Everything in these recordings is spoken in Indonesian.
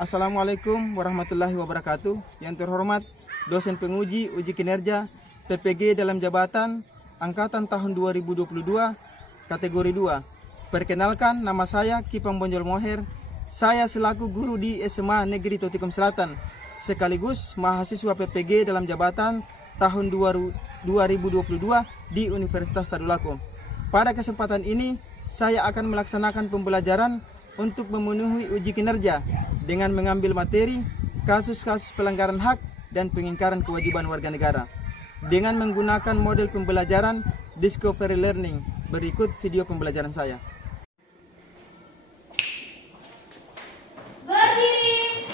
Assalamualaikum warahmatullahi wabarakatuh. Yang terhormat dosen penguji uji kinerja PPG dalam jabatan angkatan tahun 2022 kategori 2. Perkenalkan, nama saya Kipang Bonjol Moher. Saya selaku guru di SMA Negeri Totikom Selatan sekaligus mahasiswa PPG dalam jabatan tahun 2022 di Universitas Tadulako. Pada kesempatan ini saya akan melaksanakan pembelajaran untuk memenuhi uji kinerja dengan mengambil materi kasus-kasus pelanggaran hak dan pengingkaran kewajiban warga negara dengan menggunakan model pembelajaran Discovery Learning. Berikut video pembelajaran saya. Berdiri.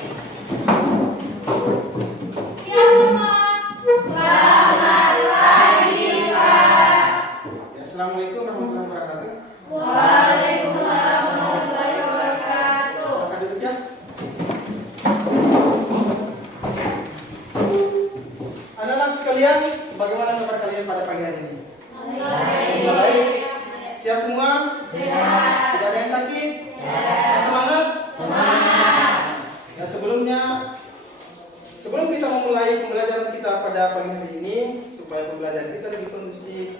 Siap teman. Selamat pagi Pak. Assalamualaikum warahmatullahi wabarakatuh. Waalaikumsalam warahmatullahi wabarakatuh. Silakan duduk ya. Anak-anak sekalian, bagaimana kabar kalian pada pagi hari ini? Baik. Sehat semua? Sehat. Tidak ada yang sakit? Tidak. Semangat? Semangat. Ya, sebelum kita memulai pembelajaran kita pada pagi hari ini, supaya pembelajaran kita lebih kondusif,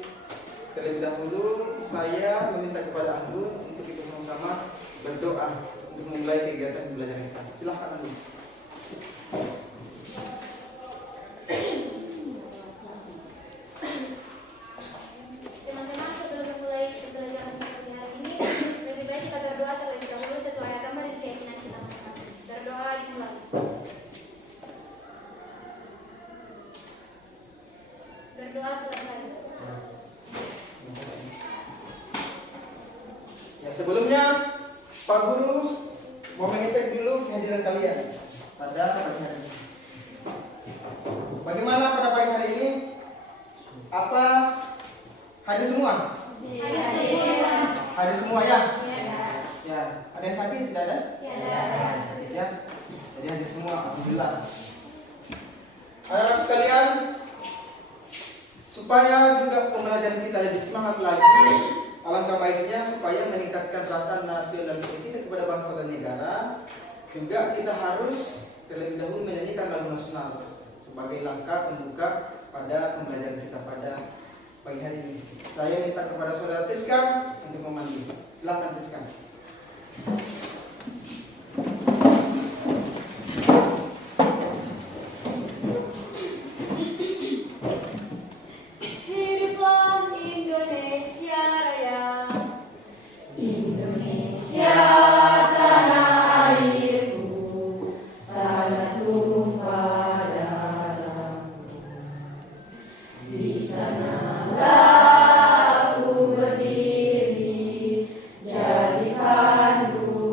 terlebih dahulu saya meminta kepada Anda untuk kita sama-sama berdoa untuk memulai kegiatan pembelajaran kita. Silahkan Anda. Teman-teman, sebelum memulai pembelajaran kita hari ini, lebih baik kita berdoa terlebih dahulu sesuai agama dan keyakinan kita masing-masing. Berdoa dimulai. Berdoa selesai. Ya, sebelumnya Pak Guru mau mengecek dulu kehadiran kalian pada pagi hari ini. Bagaimana pada pagi hari ini? Apa hadir semua? Hadir semua ya? Ya. Ada yang sakit? Tidak ada? Sakit ya? Jadi hadir semua, alhamdulillah. Anak-anak sekalian, supaya juga pembelajaran kita lebih semangat lagi, alangkah baiknya supaya meningkatkan rasa nasionalisme kita kepada bangsa dan negara, juga kita harus terlebih dahulu menyanyikan lagu nasional sebagai langkah pembuka pada pembelajaran kita pada pagi hari ini. Saya minta kepada saudara Priska untuk memandu. Silakan Priska. Hiduplah Indonesia Raya. Indonesia tanah airku, tanah tumpah darahku. Di sanalah aku berdiri, jadi pandu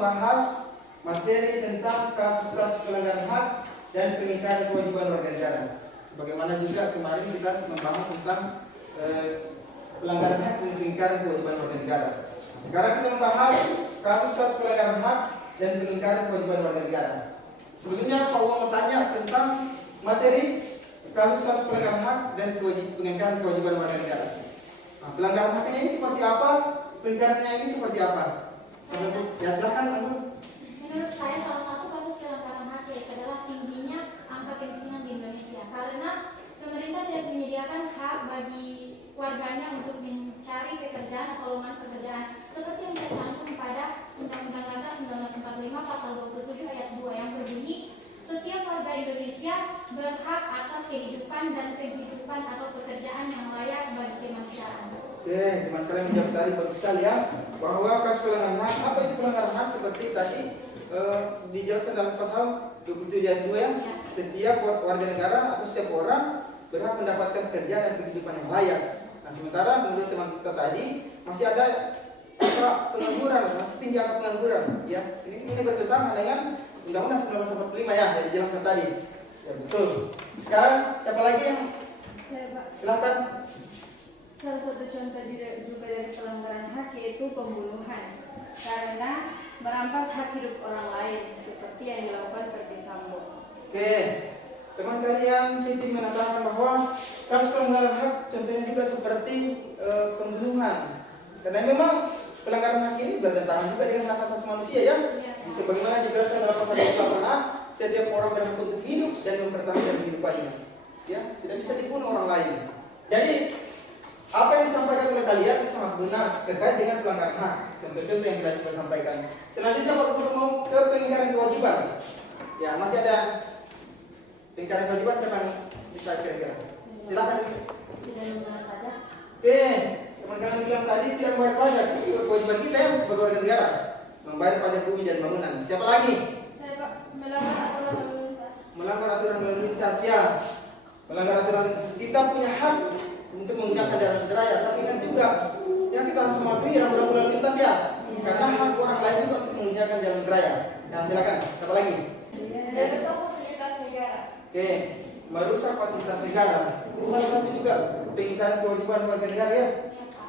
membahas materi tentang kasus-kasus pelanggaran hak dan pengingkaran kewajiban warga negara. Sebagaimana juga kemarin kita membahas tentang pelanggaran hak dan pengingkaran kewajiban warga negara. Sekarang kita membahas kasus-kasus pelanggaran hak dan pengingkaran kewajiban warga negara. Sebelumnya Pak Uang mau tanya tentang materi kasus-kasus pelanggaran hak dan pengingkaran kewajiban warga negara. Nah, pelanggaran haknya ini seperti apa? Pengingkarannya ini seperti apa? Ya silahkan Anggun. Menurut saya salah satu kasus pelanggaran hak adalah tingginya angka kemiskinan di Indonesia karena pemerintah tidak menyediakan hak bagi warganya untuk mencari pekerjaan atau lowongan pekerjaan seperti yang tercantum pada Undang-Undang Dasar 1945 Pasal 27 Ayat 2 yang berbunyi setiap warga Indonesia berhak atas kehidupan dan penghidupan atau pekerjaan yang layak bagi kemanusiaan. Oke, teman-teman menjawab tadi bagus sekali ya, bahwa kasus pelanggaran hak, apa itu pelanggaran hak seperti tadi dijelaskan dalam pasal 27 ayat 2 ya. Setiap warga negara atau setiap orang berhak mendapatkan pekerjaan dan kehidupan yang layak. Nah, sementara menurut teman kita tadi masih ada pengangguran, masih tinggi angka pengangguran ya. Ini bertentangan dengan Undang-Undang 1945 ya, yang dijelaskan tadi. Ya betul. Sekarang siapa lagi yang silakan. Salah satu contoh juga dari pelanggaran hak yaitu pembunuhan karena merampas hak hidup orang lain seperti yang dilakukan Verdi Sambo. Oke, teman kalian Siti mengatakan bahwa kasus pelanggaran hak contohnya juga seperti pembunuhan. Karena memang pelanggaran hak ini bertentangan juga dengan hak asasi manusia ya. Sebagaimana dijelaskan dalam pasal 28A, setiap orang berhak untuk hidup dan mempertahankan kehidupannya. Ya, tidak bisa dibunuh orang lain. Jadi apa yang disampaikan oleh kalian sangat benar terkait dengan pelanggaran hak. Contoh-contoh yang kita coba sampaikan. Selanjutnya Pak Guru mau ke pengingkaran kewajiban. Ya, masih ada pengingkaran kewajiban, siapa yang bisa kira-kira? Silakan. Tidak menggunakan pajak. Oke, teman-teman bilang tadi tidak membayar pajak. Ini kewajiban kita ya sebagai warga negara, membayar pajak bumi dan bangunan. Siapa lagi? Saya Pak, melanggar aturan lalu lintas. Melanggar aturan lalu lintas ya. Melanggar aturan kita punya hak untuk menggunakan jalan raya, tapi kan juga yang kita harus mematuhi rambu-rambu lalu lintas ya. Karena hak orang lain juga untuk menggunakan jalan raya. Nah, silakan. Siapa lagi? Merusak fasilitas negara. Oke, merusak fasilitas negara. Itu salah satu juga pengingkaran kewajiban warga negara ya.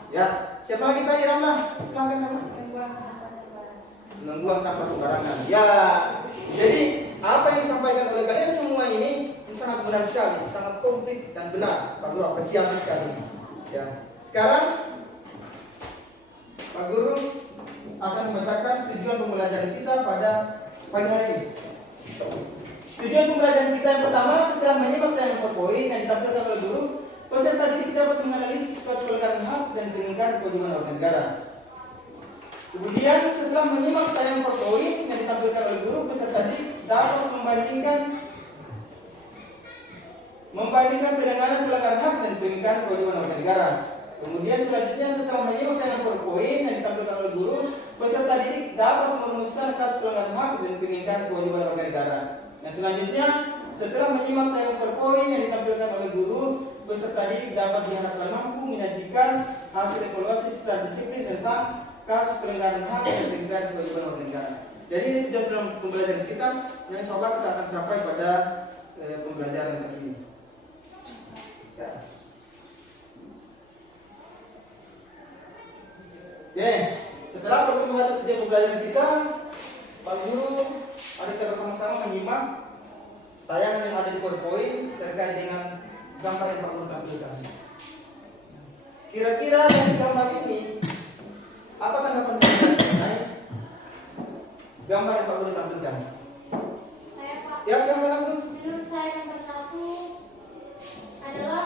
Ya, siapa lagi tadi Ramlah? Silakan Ramlah. Membuang sampah sembarangan. Membuang sampah sembarangan. Ya, jadi apa yang disampaikan oleh kalian semua ini sangat benar sekali, sangat komplit dan benar. Pak Guru apresiasi sekali. Ya, sekarang Pak Guru akan membacakan tujuan pembelajaran kita pada pagi hari ini. Tujuan pembelajaran kita yang pertama, setelah menyimak tayangan PowerPoint yang ditampilkan oleh guru, peserta didik dapat menganalisis kasus pelanggaran hak dan pengingkaran kewajiban warga negara. Kemudian setelah menyimak tayangan PowerPoint yang ditampilkan oleh guru, peserta didik dapat membandingkan penanganan pelanggaran hak dan pengingkaran kewajiban warga negara. Kemudian selanjutnya setelah menyimak tayangan PowerPoint yang ditampilkan oleh guru, peserta didik dapat merumuskan kasus pelanggaran hak dan pengingkaran kewajiban warga negara. Nah, selanjutnya setelah menyimak tayangan PowerPoint yang ditampilkan oleh guru, peserta didik dapat diharapkan mampu menyajikan hasil evaluasi secara disiplin tentang kasus pelanggaran hak dan pengingkaran kewajiban warga negara. Jadi ini tujuan dalam pembelajaran kita yang insya Allah kita akan capai pada pembelajaran kali ini. Ya. Oke, setelah pembahasan tujuan pembelajaran kita, Pak Guru, mari kita bersama-sama menyimak tayangan yang ada di PowerPoint terkait dengan gambar yang Pak Guru tampilkan. Kira-kira dari gambar ini, apa tanggapan kalian mengenai gambar yang Pak Guru tampilkan? Saya Pak. Ya, silakan Guru. Menurut saya nomor satu adalah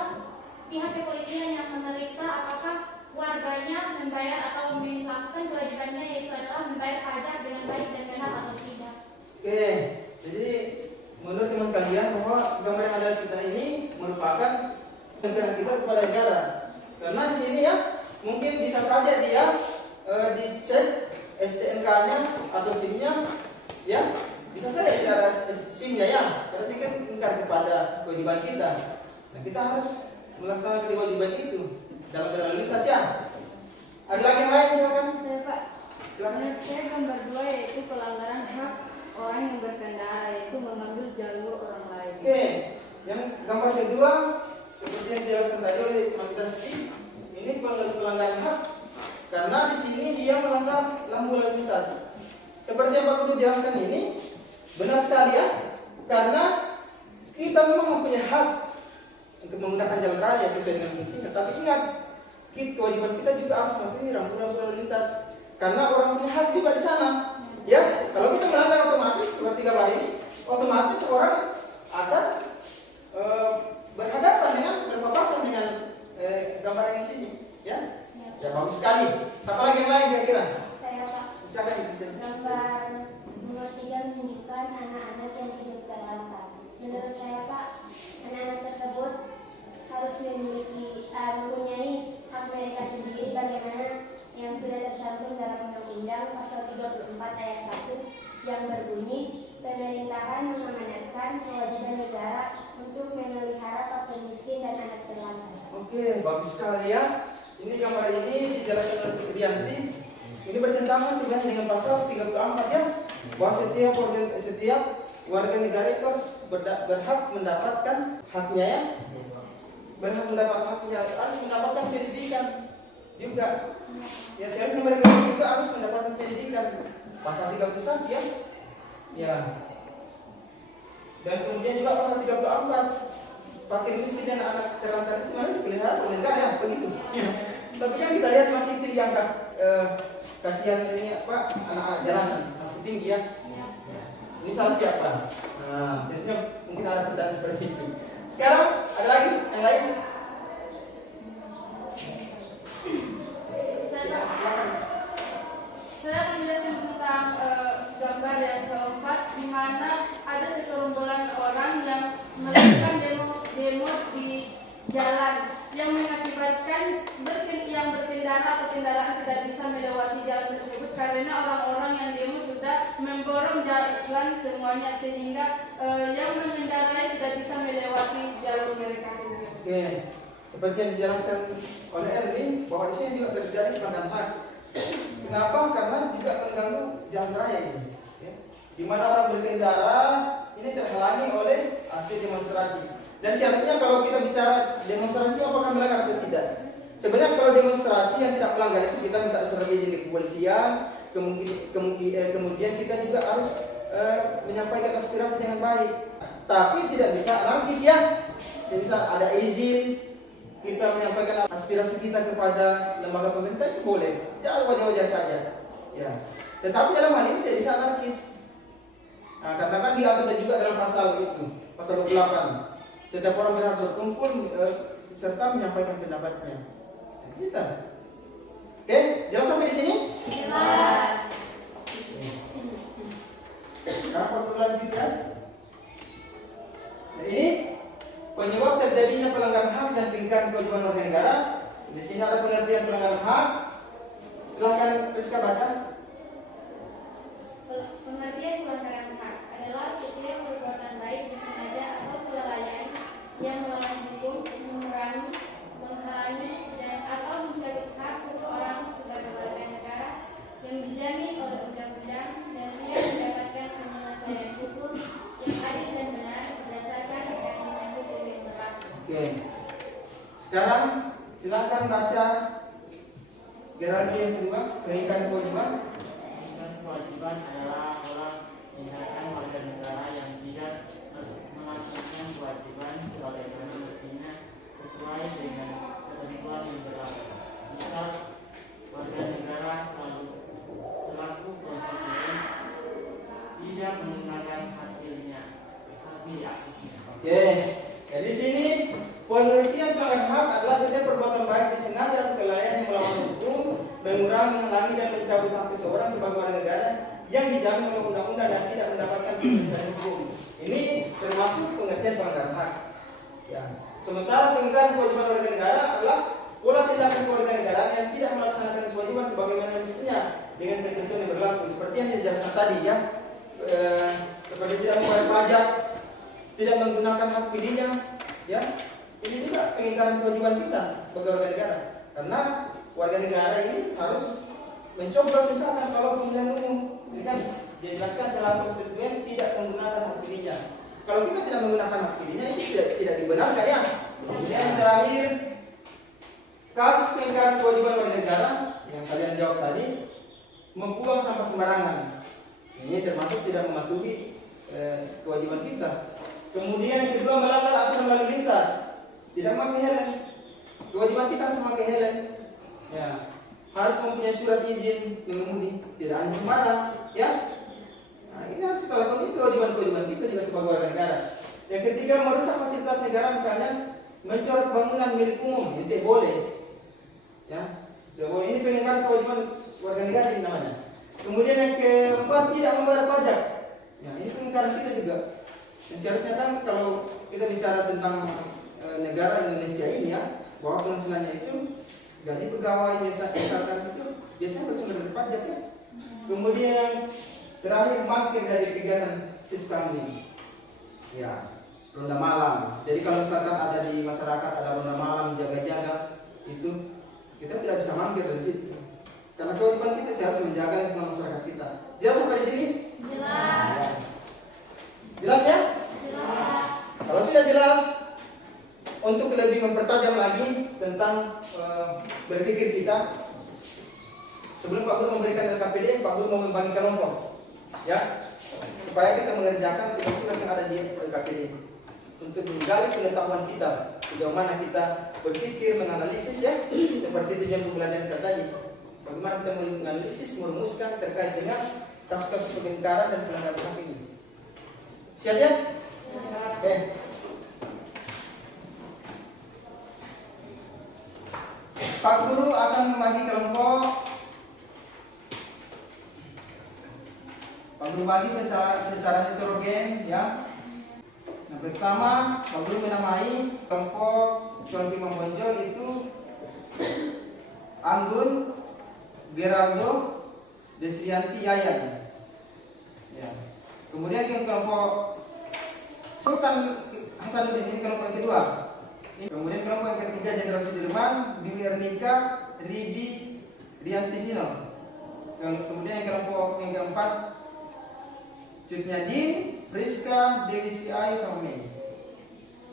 pihak kepolisian yang memeriksa apakah warganya membayar atau melakukan kewajibannya, yaitu adalah membayar pajak dengan baik dan benar atau tidak. Oke, jadi menurut teman kalian bahwa gambar yang ada di kita ini merupakan pengabdian kita kepada negara. Karena di sini ya mungkin bisa saja dia dicek STNK-nya atau SIM-nya, ya bisa saja tidak ada SIM-nya ya. Berarti kan ingkar kepada kewajiban kita. Nah, kita harus melaksanakan kewajiban itu dalam berlalu lintas ya. Ada lagi yang lain silakan. Saya Pak, Silakan. Menurut saya gambar 2 yaitu pelanggaran hak orang yang berkendara, yaitu mengambil jalur orang lain. Oke, yang gambar kedua seperti yang dijelaskan tadi oleh teman kita Steve, ini pelanggaran hak karena di sini dia melanggar lampu lalu lintas. Seperti yang Pak Guru jelaskan ini benar sekali ya, karena kita memang mempunyai hak untuk menggunakan jalan raya sesuai dengan fungsinya. Tapi ingat, kewajiban kita juga harus mematuhi rambu-rambu lalu lintas, karena orang punya hak juga di sana. Ya, kalau kita melanggar otomatis seperti gambar ini, otomatis orang akan berhadapan dengan berpapasan dengan gambar yang di sini. Ya, ya bagus sekali. Siapa lagi yang lain kira-kira? Saya Pak. Silakan. Gambar nomor 3 menunjukkan anak-anak yang hidup terlantar. Menurut saya Pak, anak-anak tersebut harus mempunyai hak mereka sendiri bagaimana yang sudah tercantum dalam Undang-Undang Pasal 34 Ayat 1 yang berbunyi pemerintahan mengamanatkan kewajiban negara untuk memelihara fakir miskin dan anak terlantar. Oke, bagus sekali ya. Ini gambar ini dijelaskan oleh Bu Dianti. Ini bertentangan sebenarnya dengan pasal 34 ya, bahwa setiap warga negara itu harus berhak mendapatkan haknya ya. Berhak mendapatkan haknya, harus mendapatkan pendidikan juga. Ya seharusnya mereka juga harus mendapatkan pendidikan. Pasal 31 ya. Ya. Dan kemudian juga pasal 34, fakir miskin dan anak terlantar itu sebenarnya dipelihara oleh negara ya, begitu. Ya. Tapi kan kita lihat masih tinggi angka kasihan ini apa anak-anak jalanan masih tinggi ya. Ini salah siapa? Nah, jadinya mungkin ada pertanyaan seperti itu. Sekarang ada lagi yang lain? Saya menjelaskan tentang gambar yang keempat, di mana ada segerombolan orang yang melakukan demo di jalan yang mengakibatkan yang berkendara atau kendaraan tidak bisa melewati jalan tersebut karena orang-orang yang demo sudah memborong jalan semuanya sehingga yang mengendarai tidak bisa melewati jalur mereka sendiri. Oke, seperti yang dijelaskan oleh Erwin bahwa di sini juga terjadi pelanggaran hak. Kenapa? Karena juga mengganggu jalan raya ini. Ya. Di mana orang berkendara ini terhalangi oleh aksi demonstrasi. Dan seharusnya kalau kita bicara demonstrasi apakah melanggar atau tidak? Sebenarnya kalau demonstrasi yang tidak melanggar itu kita minta surat izin di kepolisian, kemudian kita juga harus menyampaikan aspirasi dengan baik. Tapi tidak bisa anarkis ya. Tidak bisa ada izin kita menyampaikan aspirasi kita kepada lembaga pemerintah itu boleh, jangan wajar-wajar saja. Ya. Tetapi dalam hal ini tidak bisa anarkis. Nah, karena kan diatur juga dalam pasal itu, pasal 28. Setiap orang berhak berkumpul serta menyampaikan pendapatnya. Kita. Oke, jelas sampai di sini? Jelas. Sekarang foto lanjut ya. Nah, ini penyebab terjadinya pelanggaran hak dan peringkat kewajiban warga negara. Di sini ada pengertian pelanggaran hak. Silakan Rizka baca. Pengertian pelanggaran hak adalah setiap perbuatan baik disengaja atau kelalaian yang melawan hukum, mengurangi, menghalangi, dan atau mencabut hak seseorang sebagai warga negara yang dijamin oleh undang-undang dan tidak mendapatkan penyelesaian hukum yang adil dan benar berdasarkan mekanisme hukum yang berlaku. Oke. Sekarang silakan baca hierarki yang kedua, peringkat kewajiban. Kewajiban adalah orang tindakan warga negara yang tidak melaksanakan kewajiban sebagaimana mestinya sesuai dengan ketentuan yang berlaku. Misal, warga negara selaku konsumen tidak menggunakan hak pilihnya. Oke. Jadi sini pengertian pelanggaran hak adalah setiap perbuatan baik disengaja atau kelalaian yang melawan hukum, mengurangi, menghalangi dan mencabut hak seseorang sebagai warga negara yang dijamin oleh undang-undang dan tidak mendapatkan penyelesaian hukum. Ini termasuk pengertian pelanggaran hak. Ya. Sementara pengingkaran kewajiban warga negara adalah pola tindakan warga negara yang tidak melaksanakan kewajiban sebagaimana mestinya dengan ketentuan yang berlaku. Seperti yang dijelaskan tadi ya, seperti tidak membayar pajak, tidak menggunakan hak pilihnya, ya. Ini juga pengingkaran kewajiban kita sebagai warga negara. Karena warga negara ini harus mencoblos misalkan kalau pemilihan umum, ini kan dijelaskan selaku konstituen tidak menggunakan hak pilihnya. Kalau kita tidak menggunakan hak pilihnya itu tidak dibenarkan ya. Kemudian yang terakhir, kasus pengingkaran kewajiban warga negara yang kalian jawab tadi, membuang sampah sembarangan. Ini termasuk tidak mematuhi kewajiban kita. Kemudian yang kedua, melanggar aturan lalu lintas, tidak memakai helm. Kewajiban kita harus memakai helm. Ya, harus mempunyai surat izin mengemudi, tidak hanya sembarang. Ya, nah, ini harus kita lakukan. Ini kewajiban kita juga sebagai warga negara. Yang ketiga, merusak fasilitas negara, misalnya mencoret bangunan milik umum, itu boleh. Ya, tidak boleh. Ini pengingkaran kewajiban warga negara ini namanya. Kemudian yang keempat, tidak membayar pajak. Ya, ini pengingkaran kita juga. Dan seharusnya kan kalau kita bicara tentang negara Indonesia ini ya, bahwa penghasilannya itu gaji pegawai misalkan itu biasanya bersumber dari pajak ya. Kemudian yang terakhir, mangkir dari kegiatan siskambling. Ya, ronda malam. Jadi kalau misalkan ada di masyarakat ada ronda malam jaga-jaga, itu kita tidak bisa mangkir dari situ. Karena kewajiban kita harus menjaga lingkungan masyarakat kita. Jelas sampai di sini? Jelas. Jelas ya? Jelas. Kalau sudah jelas, untuk lebih mempertajam lagi tentang berpikir kita, sebelum Pak Guru memberikan LKPD, Pak Guru mau membagi kelompok, ya, supaya kita mengerjakan tugas yang ada di LKPD untuk menggali pengetahuan kita, sejauh mana kita berpikir, menganalisis ya, seperti tujuan pembelajaran kita tadi. Bagaimana kita menganalisis, merumuskan terkait dengan kasus-kasus pengingkaran dan pelanggaran HAM ini. Siap ya? Oke. Pak Guru akan membagi kelompok. Pak Guru bagi secara heterogen ya. Yang pertama, Pak Guru menamai kelompok Conti Membonjol itu Anggun, Geraldo, Desrianti, Yayan. Ya. Kemudian yang kelompok Sultan Hasanuddin, ini kelompok yang kedua. Kemudian kelompok yang ketiga Jenderal Sudirman, Dewi Ernika, Ridi, Rianti Vino. Kemudian yang kelompok yang keempat Cut Nyadin, Friska, Dewi Sri Ayu, sama Mei.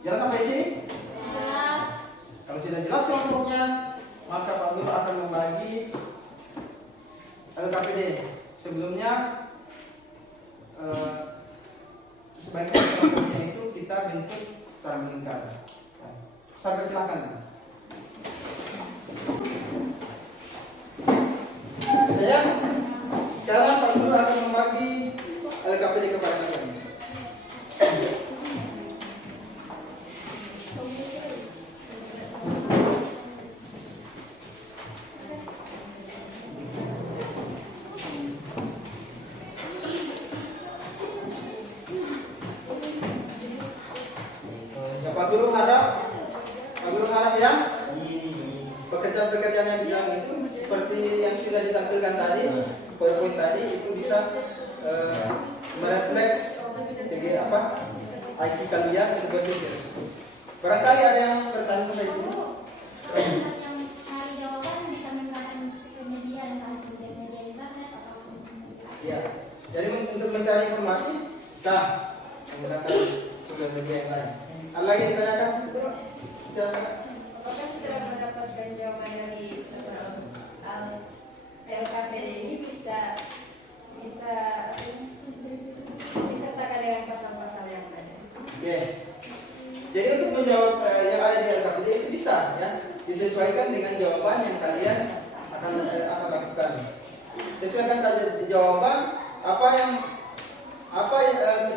Jelas sampai sini? Jelas. Kalau sudah jelas kelompoknya, maka Pak Guru akan membagi LKPD. Sebelumnya sebaiknya kelompoknya itu kita bentuk secara melingkar. Saya persilakan. Sudah ya? Sekarang Pak Guru akan membagi LKPD kepada kalian. Pak Guru harap ya pekerjaan-pekerjaan yang dibilang itu seperti yang sudah ditampilkan tadi, poin-poin tadi itu bisa merefleks IQ kalian untuk berpikir. Barangkali ada yang bertanya sampai sini? Yang cari jawaban bisa menggunakan media internet ataupun Ya, jadi untuk mencari informasi sah menggunakan sumber media yang lain. Ada lagi yang ditanyakan? Apakah setelah mendapatkan jawaban dari LKPD ini bisa disertakan dengan pasal-pasal yang ada? Oke. Jadi untuk menjawab yang ada di LKPD itu bisa ya, disesuaikan dengan jawaban yang kalian akan lakukan. Sesuaikan saja jawaban apa yang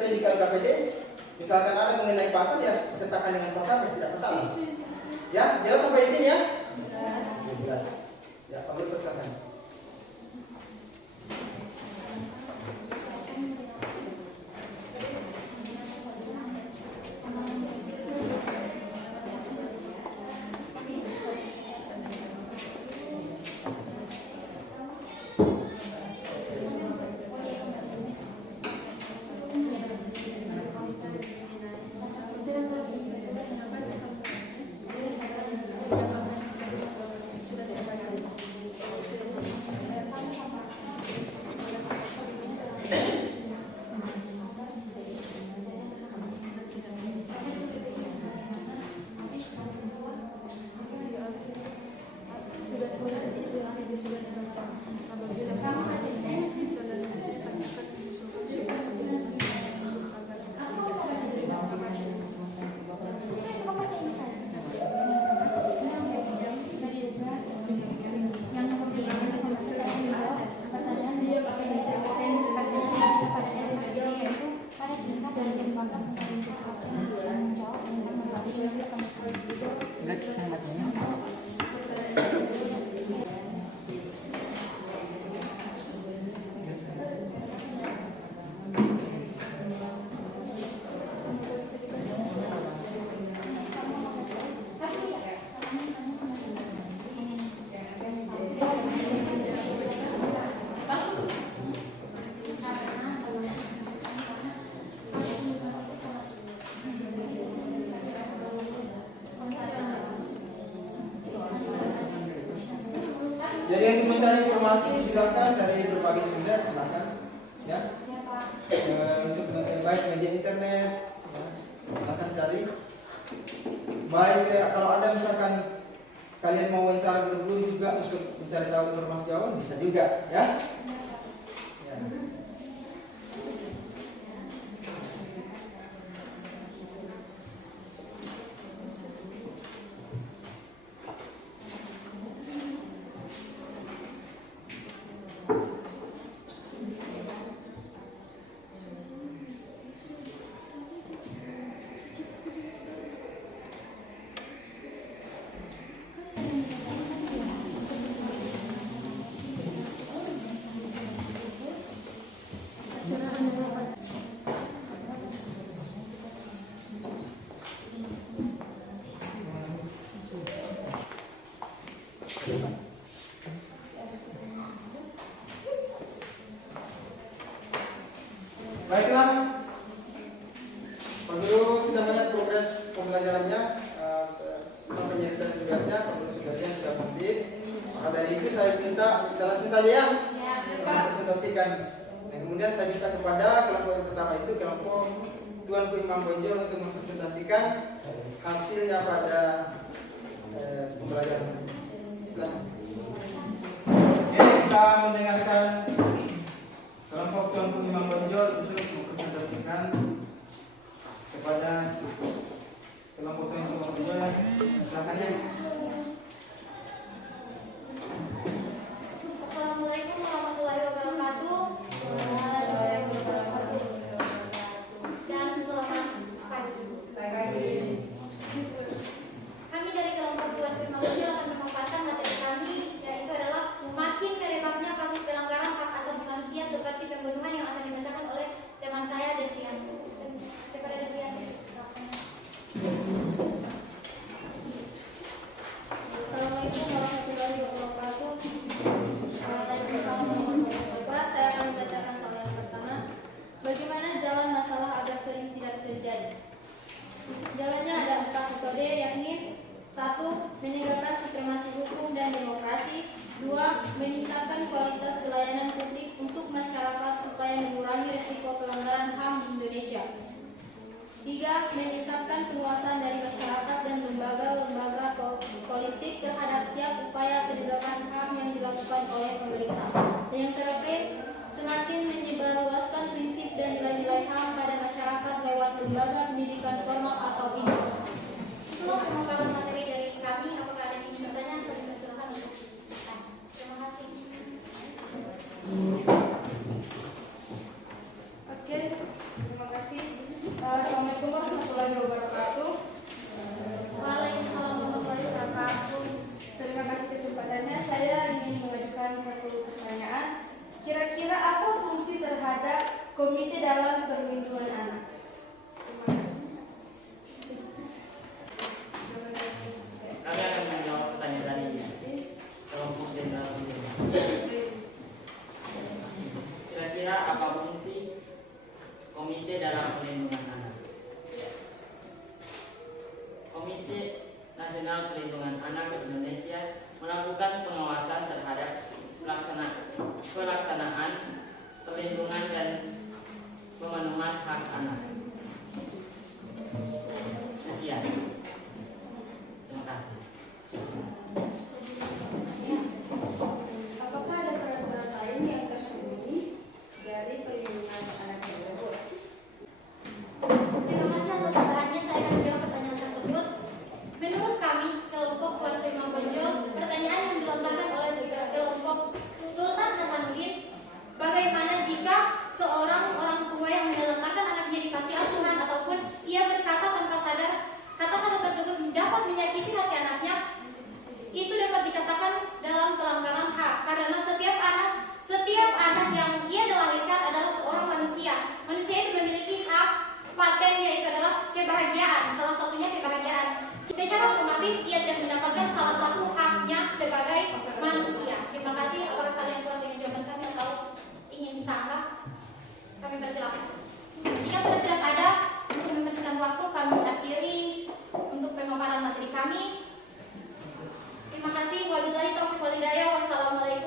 di LKPD. Misalkan ada mengenai pasal ya sertakan dengan pasal ya, tidak masalah. Ya, jelas sampai di sini ya? Jelas. Ya, Pak Guru persilakan. Jadi untuk mencari informasi silakan dari berbagai sumber, silakan ya. Ya Pak. Untuk baik media internet, ya, silakan cari. Baik kalau ada misalkan kalian mau wawancara guru juga untuk mencari tahu informasi awal bisa juga ya. Ya. Baiklah, Pak Guru sudah melihat progres pembelajarannya, penyelesaian tugasnya, Pak Guru sudah lihat sudah komplit. Maka dari itu saya minta kita langsung saja ya, presentasikan. Dan kemudian saya minta kepada kelompok yang pertama itu kelompok Tuanku Imam Bonjol untuk mempresentasikan hasilnya pada pembelajaran. Silakan. Oke, kita mendengarkan kelompok Tuanku Imam Bonjol untuk mempresentasikan kepada kelompok Tuanku Imam Bonjol. Silakan ya. Assalamualaikum warahmatullahi wabarakatuh. Dan selamat pagi. Kami dari kelompok Tuanku Imam Bonjol akan memaparkan materi kami, yaitu adalah makin merebaknya kasus pelanggaran hak asasi manusia seperti pembunuhan yang akan dibacakan oleh teman saya Desian. Kepada Desian. Assalamualaikum warahmatullahi wabarakatuh. Saya akan membacakan soal yang pertama. Bagaimana jalan masalah agar sering tidak terjadi? Jalannya ada 4 metode, yakni 1. Menegakkan supremasi hukum dan demokrasi. 2. Meningkatkan kualitas pelayanan publik untuk masyarakat supaya mengurangi risiko pelanggaran HAM di Indonesia. 3. Meningkatkan penguasaan dari masyarakat dan lembaga-lembaga politik terhadap tiap upaya penegakan HAM yang dilakukan oleh pemerintah. Dan yang terakhir, semakin menyebarluaskan prinsip dan nilai-nilai HAM pada masyarakat lewat lembaga pendidikan formal atau informal. Itulah pemaparan materi dari kami. Apakah ada yang ingin bertanya? Kami persilakan untuk terima kasih. Oke, terima kasih. Assalamualaikum warahmatullahi wabarakatuh. Waalaikumsalam warahmatullahi wabarakatuh. Terima kasih kesempatannya. Saya ingin mengajukan satu pertanyaan. Kira-kira apa fungsi terhadap komite dalam perlindungan anak? Terima kasih. Kami akan menjawab pertanyaan tadi. Kelompok jenderal pembinaan. Kira-kira apa fungsi komite dalam perlindungan anak? Komite Nasional Perlindungan Anak Indonesia melakukan pengawasan terhadap pelaksanaan perlindungan dan pemenuhan hak anak. Sekian. Terima kasih. Apakah ada peraturan lain yang tersembunyi dari perlindungan anak tersebut? Terima kasih atas arahannya. Saya akan menjawab pertanyaan tersebut. Menurut kami, kelompok Tuanku Imam Bonjol, pertanyaan yang dilontarkan oleh kelompok Sultan Hasanuddin, bagaimana jika seorang orang tua yang meletakkan anaknya di panti asuhan ataupun ia berkata tanpa sadar kata-kata tersebut dapat menyakiti hati anaknya, itu dapat dikatakan dalam pelanggaran hak, karena setiap anak yang ia dilahirkan adalah seorang manusia. Manusia itu memiliki hak paten, yaitu adalah kebahagiaan, salah satunya kebahagiaan. Secara otomatis ia tidak mendapatkan salah satu haknya sebagai manusia. Terima kasih. Apakah kalian puas dengan jawaban kami atau ingin disanggah? Kami persilakan. Jika sudah tidak ada, untuk membersihkan waktu kami akhiri untuk pemaparan materi kami. Terima kasih. Wabillahi taufiq wal hidayah. Wassalamualaikum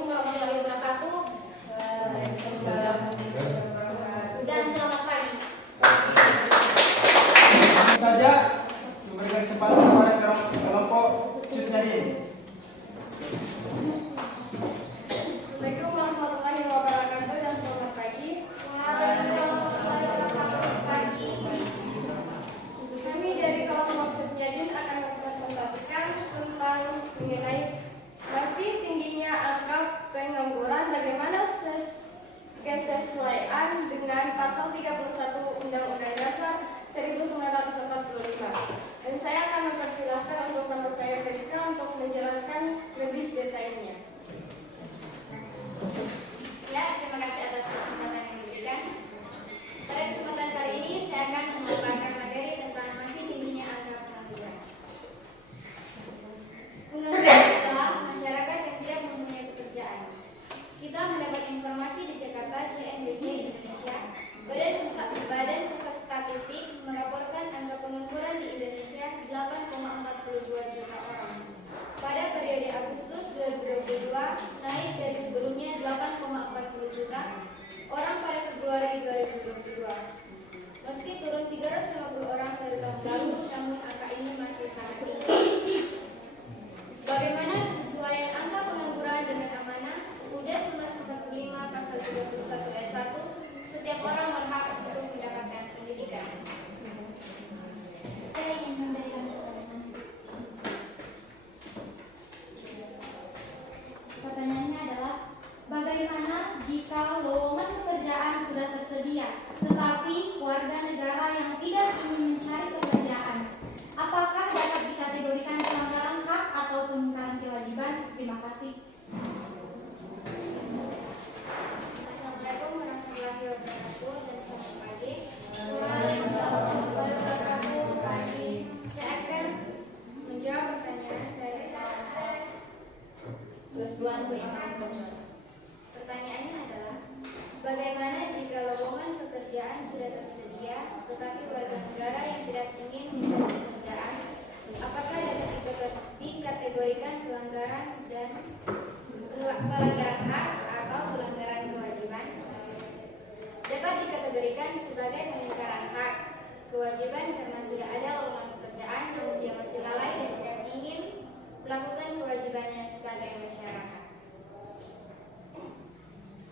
sebagai masyarakat.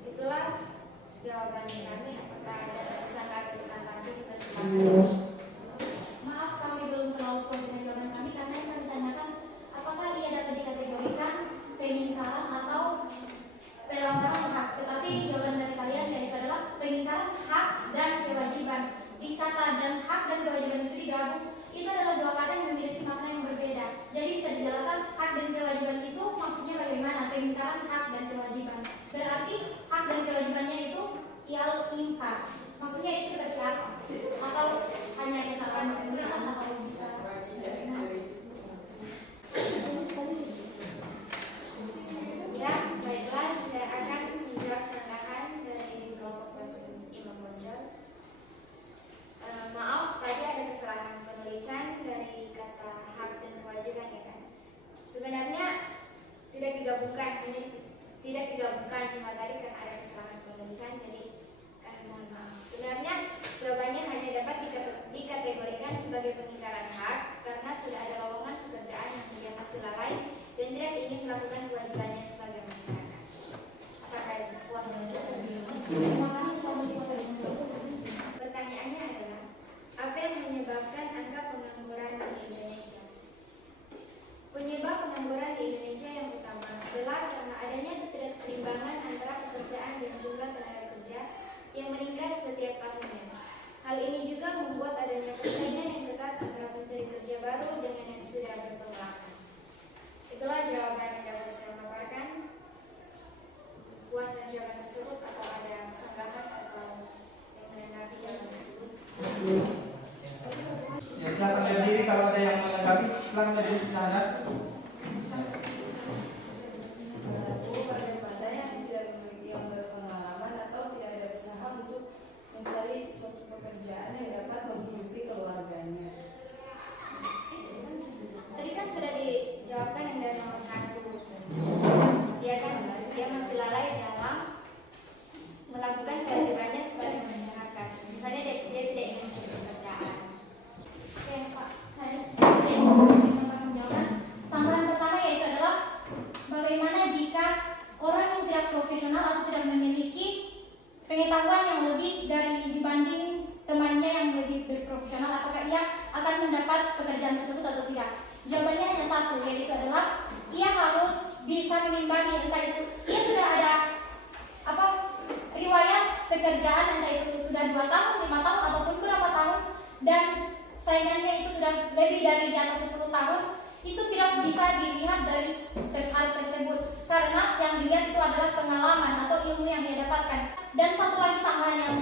Itulah jawaban kami. Apakah ada kesanggahan lagi persilakan. Maaf, kami belum terlalu konsen jawaban kami karena yang kami tanyakan apakah ia dapat dikategorikan pengingkaran atau pelanggaran hak. Tetapi jawaban dari kalian yaitu adalah pengingkaran hak dan kewajiban. Di kata dan hak dan kewajiban itu digabung, itu adalah dua kata yang memiliki makna yang berbeda. Jadi bisa dijelaskan hak dan kewajiban itu maksudnya bagaimana? Pengingkaran hak dan kewajiban. Berarti hak dan kewajibannya itu ingkar. Maksudnya itu seperti apa? Atau hanya kesalahan penulisan atau bisa? Ya, baiklah, saya akan menjawab sanggahan dari kelompok Imam Bonjol. Maaf, tadi ada kesalahan penulisan dari kata hak dan kewajiban, ya kan? Sebenarnya tidak digabungkan, tidak digabungkan, cuma tadi karena ada kesalahan penulisan, jadi mohon maaf. Sebenarnya jawabannya hanya dapat dikategorikan sebagai pengingkaran hak karena sudah ada lowongan pekerjaan yang dia masih lalai dan tidak ingin melakukan kewajibannya sebagai masyarakat. Apakah itu puas menjawab? Pertanyaannya adalah, apa yang menyebabkan angka pengangguran di Indonesia? Penyebab pengangguran di Indonesia yang utama adalah karena adanya ketidakseimbangan antara pekerjaan dan jumlah tenaga kerja yang meningkat setiap tahunnya. Hal ini juga membuat adanya persaingan yang ketat antara pencari kerja baru dengan yang sudah berpengalaman. Itulah jawaban yang dapat saya paparkan. Puas dengan jawaban tersebut atau ada sanggahan atau yang menanggapi jawaban tersebut? Ya, silakan berdiri kalau ada yang menanggapi. Silakan berdiri silahkan. Daripada yang tidak memiliki yang berpengalaman atau tidak ada usaha untuk mencari suatu pekerjaan yang dapat menghidupi keluarganya. Tadi kan sudah dijawabkan yang dari nomor 1. Dia masih lalai dalam melakukan kewajibannya sebagai masyarakat. Misalnya dia tidak ingin mencari pekerjaan. Oke, Pak. Saya ingin menjawab. Sanggahan pertama yaitu adalah bagaimana jika orang yang tidak profesional atau tidak memiliki pengetahuan yang lebih dari dibanding temannya yang lebih berprofesional, apakah ia akan mendapat pekerjaan tersebut atau tidak? Jawabannya hanya satu, yaitu adalah ia harus bisa mengimbangi, entah itu ia sudah ada riwayat pekerjaan, entah itu sudah 2 tahun, 5 tahun ataupun berapa tahun, dan saingannya itu sudah lebih dari di atas 10 tahun, itu tidak bisa dilihat dari hal tersebut karena yang dilihat itu adalah pengalaman atau ilmu yang dia dapatkan. Dan satu lagi sanggahan yang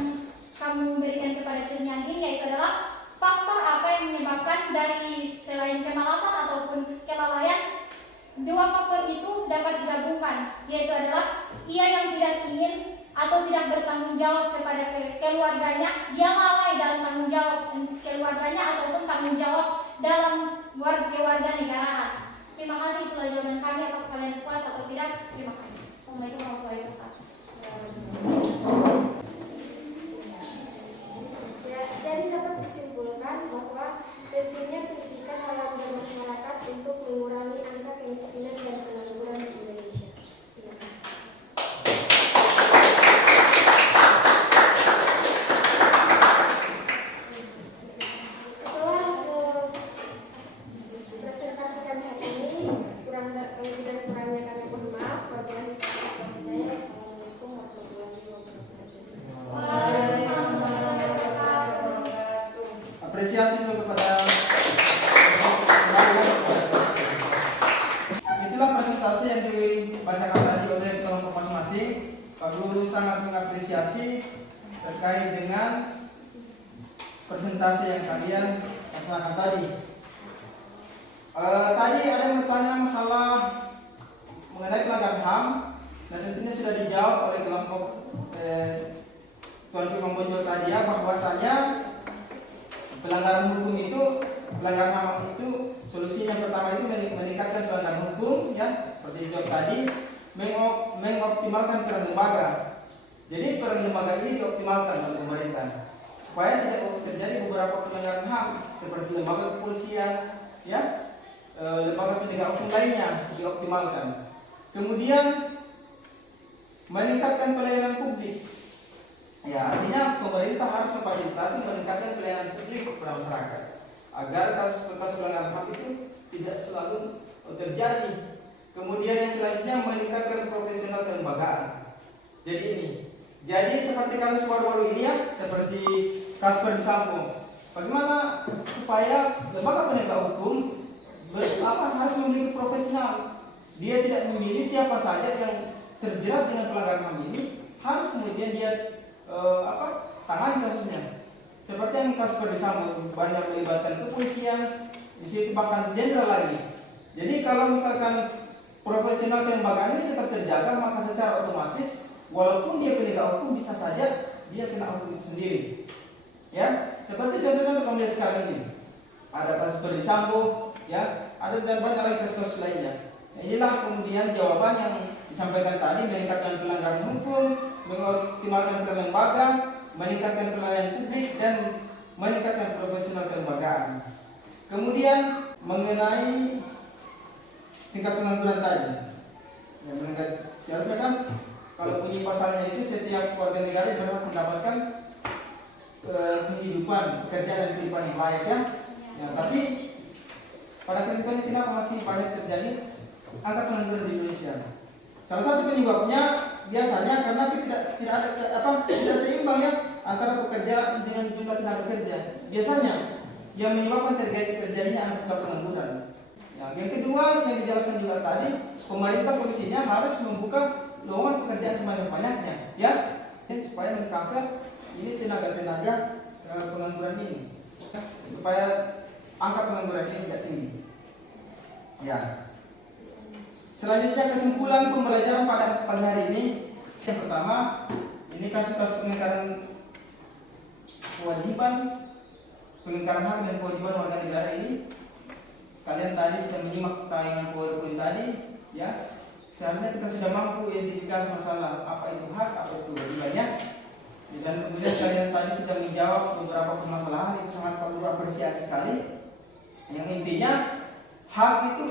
kamu berikan kepada Cunyan ini yaitu adalah faktor apa yang menyebabkan dari selain kemalasan ataupun kelalaian, 2 faktor itu dapat digabungkan, yaitu adalah ia yang tidak ingin atau tidak bertanggung jawab kepada keluarganya, dia lalai dalam tanggung jawab keluarganya ataupun tanggung jawab dalam kewarganegaraan. Terima kasih, itulah jawaban kami. Apakah kalian puas atau tidak? Terima kasih. Assalamualaikum warahmatullahi wabarakatuh. Ya, jadi dapat disimpulkan bahwa pentingnya pendidikan dalam bermasyarakat untuk mengurangi angka kemiskinan dan pengangguran di Indonesia. Terima kasih. Presentasi kami hari ini lebih dan kurangnya kami mohon maaf. Wabillahi taufiq wal hidayah. Wassalamualaikum warahmatullahi wabarakatuh. Apresiasi untuk kepada itulah presentasi yang dibacakan tadi oleh kelompok masing-masing. Pak Guru sangat mengapresiasi terkait dengan presentasi yang kalian laksanakan tadi. Tadi ada yang bertanya masalah mengenai pelanggaran HAM dan tentunya sudah dijawab oleh kelompok Tuan Imam Bonjol tadi ya, bahwasanya pelanggaran hukum itu, pelanggaran HAM itu solusinya yang pertama itu meningkatkan pelanggaran hukum ya, seperti dijawab tadi, mengoptimalkan peran lembaga. Jadi peran lembaga ini dioptimalkan oleh pemerintah supaya tidak terjadi beberapa pelanggaran HAM seperti lembaga kepolisian ya, lembaga penegak hukum lainnya dioptimalkan. Kemudian meningkatkan pelayanan publik. Ya, artinya pemerintah harus memfasilitasi meningkatkan pelayanan publik kepada masyarakat agar kasus-kasus pelanggaran HAM itu tidak selalu terjadi. Kemudian yang selanjutnya meningkatkan profesional kelembagaan. Jadi seperti kasus baru-baru ini ya, seperti kasus Ferdi Sambo. Bagaimana supaya lembaga penegak hukum harus memiliki profesional. Dia tidak memilih siapa saja yang terjerat dengan pelanggaran HAM ini, harus kemudian dia tangani kasusnya. Seperti yang kasus Ferdi Sambo, banyak melibatkan kepolisian, di situ bahkan jenderal lagi. Jadi kalau misalkan profesional kelembagaan ini tetap terjaga, maka secara otomatis walaupun dia penegak hukum bisa saja dia kena hukum itu sendiri. Ya, seperti contohnya kamu lihat sekarang ini. Ada kasus Ferdi Sambo, ya, ada dan banyak lagi kasus-kasus lainnya. Inilah kemudian jawaban yang disampaikan tadi, meningkatkan pelanggaran hukum, mengoptimalkan peran lembaga, meningkatkan pelayanan publik, dan meningkatkan profesional kelembagaan. Kemudian mengenai tingkat pengangguran tadi, yang meningkat seharusnya kan kalau bunyi pasalnya itu setiap warga negara berhak mendapatkan kehidupan, pekerjaan dan kehidupan yang layak ya. Tapi pada kehidupan ini kenapa masih banyak terjadi angka pengangguran di Indonesia? Salah satu penyebabnya biasanya karena tidak seimbang ya antara pekerja dengan jumlah tenaga kerja. Biasanya yang menyebabkan terjadinya angka pengangguran. Yang kedua yang dijelaskan juga tadi, pemerintah solusinya harus membuka lowongan pekerjaan sebanyak-banyaknya, ya, supaya mengcover ini tenaga-tenaga pengangguran ini, supaya angka pengangguran ini tidak tinggi. Ya. Selanjutnya kesimpulan pembelajaran pada pagi hari ini. Yang pertama, ini kasus-kasus pengingkaran kewajiban, pengingkaran hak dan kewajiban warga negara ini. Kalian tadi sudah menyimak tayangan PowerPoint tadi, ya. Seharusnya kita sudah mampu identifikasi masalah apa itu hak, apa itu kewajibannya. Dan kemudian kalian tadi sudah menjawab beberapa permasalahan yang sangat perlu apresiasi sekali. Yang intinya hak itu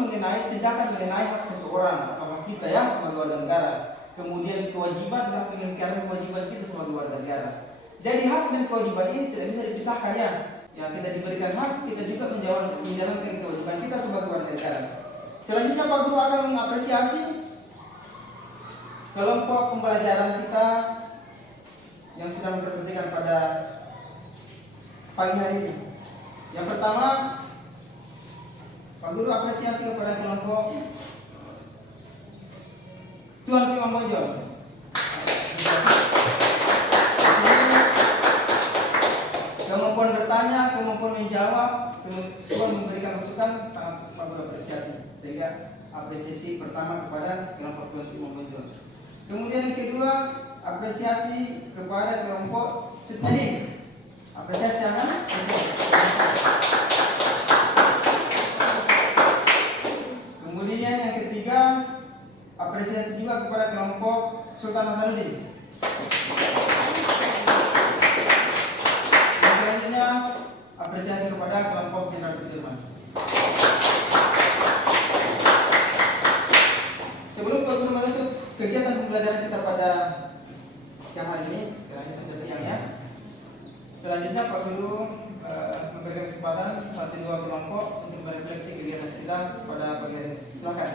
tindakan mengenai hak seseorang atau hak kita ya sebagai warga negara. Kemudian kewajiban adalah pengingkaran kewajiban kita sebagai warga negara. Jadi hak dan kewajiban ini tidak bisa dipisahkan ya. Yang kita diberikan hak, kita juga menjalankan kewajiban kita sebagai warga negara. Selanjutnya Pak Guru akan mengapresiasi kelompok pembelajaran kita yang sudah mempresentasikan pada pagi hari ini. Yang pertama, Pak Guru apresiasi kepada kelompok Tuan Imam Bojol. Kemampuan bertanya, kemampuan menjawab, kemampuan memberikan masukan sangat Pak Guru apresiasi. Sehingga apresiasi pertama kepada kelompok Tuan Imam Bojol. Kemudian yang kedua, apresiasi kepada kelompok Cutnadin. Apresiasi sangat. Kemudian yang ketiga, apresiasi juga kepada kelompok Sultan Hasanuddin. Selanjutnya, apresiasi kepada kelompok Jenderal Sudirman. Sebelum Pak Guru menutup kegiatan pembelajaran kita pada siang hari ini, karena sudah siang ya. Selanjutnya Pak Guru memberikan kesempatan 1-2 kelompok untuk merefleksi kegiatan kita pada pagi hari ini. Silakan.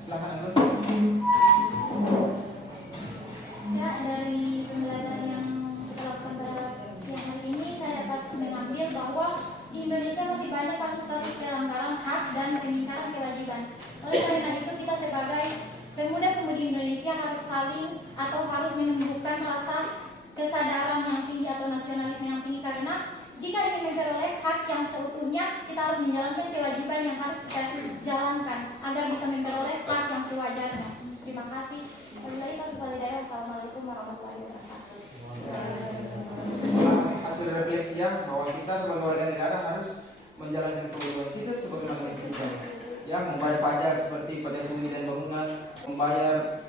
Silakan. Ya, dari pembelajaran yang kita lakukan pada siang hari ini, saya dapat mengambil bahwa di Indonesia masih banyak kasus-kasus pelanggaran hak dan pengingkaran kewajiban. Oleh karena itu, kita sebagai pemuda-pemudi Indonesia harus saling atau harus menumbuhkan rasa kesadaran yang tinggi atau nasionalisme yang tinggi, karena jika ingin memperoleh hak yang seutuhnya, kita harus menjalankan kewajiban yang harus kita jalankan agar bisa memperoleh hak yang sewajarnya. Terima kasih. Wassalamualaikum warahmatullahi wabarakatuh. Hasil refleksi ya, bahwa kita sebagai warga negara harus menjalankan kewajiban kita sebagai manusia sendiri. Ya, membayar pajak seperti pajak bumi dan bangunan, membayar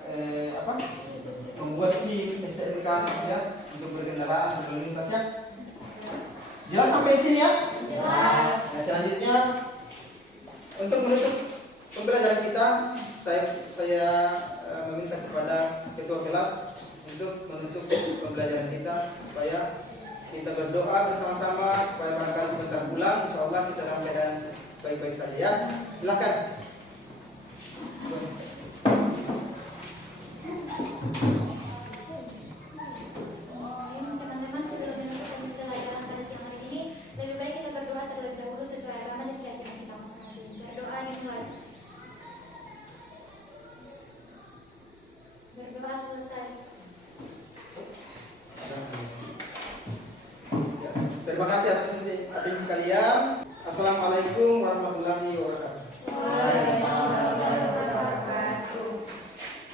membuat SIM, STNK ya untuk berkendaraan berlalu lintas ya. Jelas sampai di sini ya? Jelas. Nah, selanjutnya untuk menutup pembelajaran kita, saya meminta kepada ketua kelas untuk menutup pembelajaran kita supaya kita berdoa bersama-sama supaya barangkali sebentar pulang, insya Allah kita dalam keadaan baik-baik saja ya. Silakan. Teman-teman, sebelum menutup pelajaran pada siang hari ini, lebih baik kita berdoa terlebih dahulu sesuai agama dan keyakinan kita masing-masing. Berdoa dimulai. Berdoa selesai. Ya, terima kasih atas atensi kalian. Assalamualaikum warahmatullahi wabarakatuh.